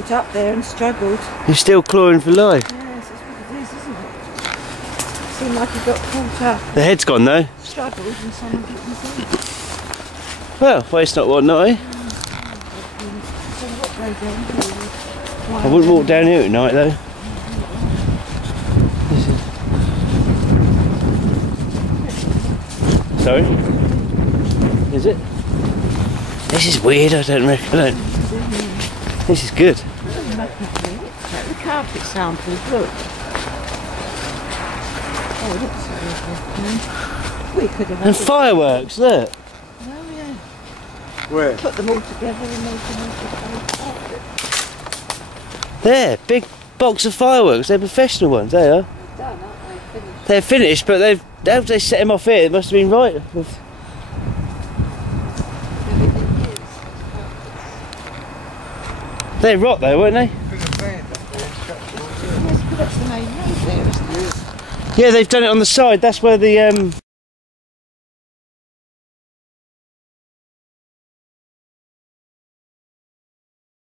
walked up there and struggled. You're still clawing for life. Yes, that's what it is, isn't it? Seemed like he got caught up. The head's gone though. Struggled and someone hit his head. Well, waste not, want not, eh? I wouldn't walk down here at night though. Sorry? Is it? This is weird, I don't reckon. This is good. The carpet samples, look. Oh, that's so lovely. We could have And fireworks, look. Oh, yeah. Where? Put them all together and make them into carpet. There, big box of fireworks. They're professional ones, they are. Done, aren't they? Finished. They're finished, but they've how did they set them off here? It must have been right. They're rot though, weren't they? Yes, but that's the main road there, isn't it? Yeah, they've done it on the side. That's where the